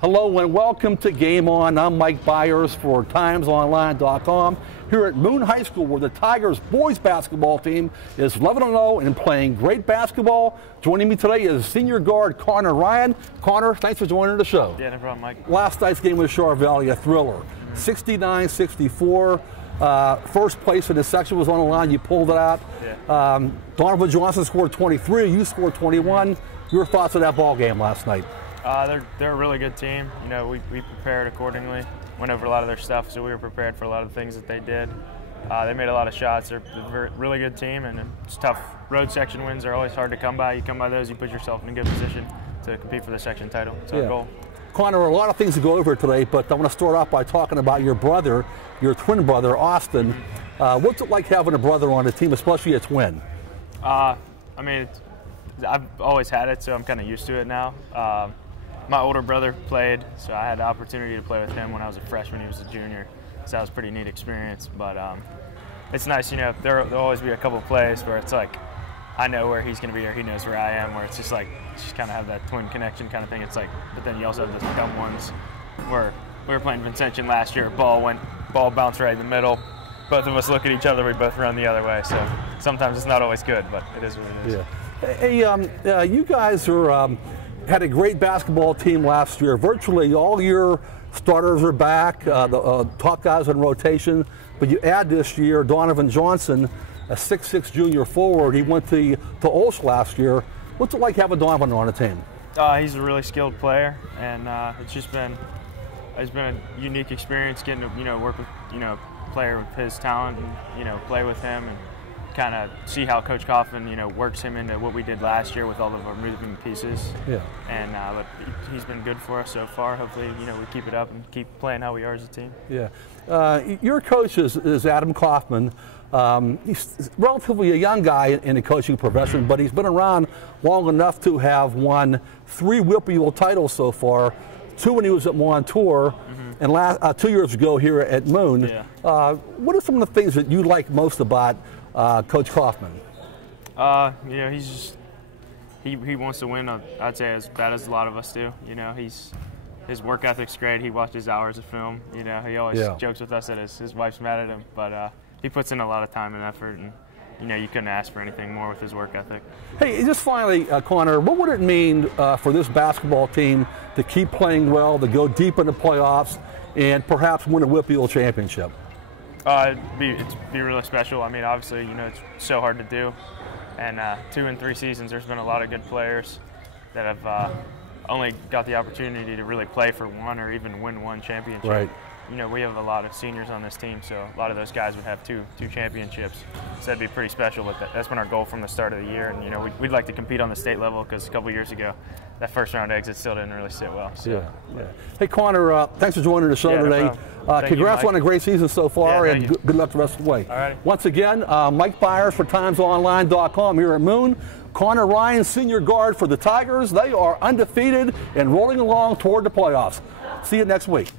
Hello and welcome to Game On. I'm Mike Bires for TimesOnline.com here at Moon High School, where the Tigers boys basketball team is 11-0 and playing great basketball. Joining me today is senior guard Connor Ryan. Connor, thanks for joining the show. Yeah, no problem, Mike. Last night's game with Char Valley, a thriller. 69-64. First place in the section was on the line. You pulled it out. Yeah. Donovan Johnson scored 23. You scored 21. Your thoughts of that ball game last night? They're a really good team. You know, we prepared accordingly, went over a lot of their stuff, so we were prepared for a lot of the things that they did. They made a lot of shots. They're a really good team, and it's tough. Road section wins are always hard to come by. You come by those, you put yourself in a good position to compete for the section title. It's our goal. Connor, a lot of things to go over today, but I want to start off by talking about your brother, your twin brother, Austin. What's it like having a brother on the team, especially a twin? I mean, I've always had it, so I'm kind of used to it now. My older brother played, so I had the opportunity to play with him when I was a freshman. He was a junior, so that was a pretty neat experience. But it's nice, you know, there'll always be a couple of plays where it's like I know where he's going to be or he knows where I am, where it's just like just kind of have that twin connection kind of thing. It's like, but then you also have those dumb ones where we were playing Vincentian last year. Ball bounced right in the middle. Both of us look at each other. We both run the other way. So sometimes it's not always good, but it is what it is. Yeah. Hey, you guys are. Had a great basketball team last year. Virtually all your starters are back, the top guys in rotation, but you add this year Donovan Johnson, a 6'6" junior forward. He went to Olsh last year. What's it like having Donovan on the team? He's a really skilled player, and it's been a unique experience getting to work with a player with his talent and play with him and kind of see how Coach Coffin, works him into what we did last year with all of our moving pieces. Yeah. And but he's been good for us so far. Hopefully, we keep it up and keep playing how we are as a team. Yeah. Your coach is Adam Kaufman. He's relatively a young guy in the coaching profession, but he's been around long enough to have won 3 Whipple titles so far. 2 when he was at Montour, and 2 years ago here at Moon. Yeah. What are some of the things that you like most about Coach Kaufman? He wants to win. I'd say as bad as a lot of us do. His work ethic's great. He watches hours of film. He always jokes with us that his wife's mad at him, but he puts in a lot of time and effort, and you couldn't ask for anything more with his work ethic. Hey, just finally, Connor, what would it mean for this basketball team to keep playing well, to go deep in the playoffs, and perhaps win a Whipple championship? It'd be really special. I mean, obviously, it's so hard to do. And 2 and 3 seasons, there's been a lot of good players that have only got the opportunity to really play for one or even win one championship. Right. We have a lot of seniors on this team, so a lot of those guys would have two championships. So that'd be pretty special, but that's been our goal from the start of the year. And, we'd like to compete on the state level because a couple years ago, that first round exit still didn't really sit well. So. Yeah. Hey, Connor, thanks for joining the show today. Congrats on a great season so far, and good luck the rest of the way. All right. Once again, Mike Bires for TimesOnline.com here at Moon. Connor Ryan, senior guard for the Tigers. They are undefeated and rolling along toward the playoffs. See you next week.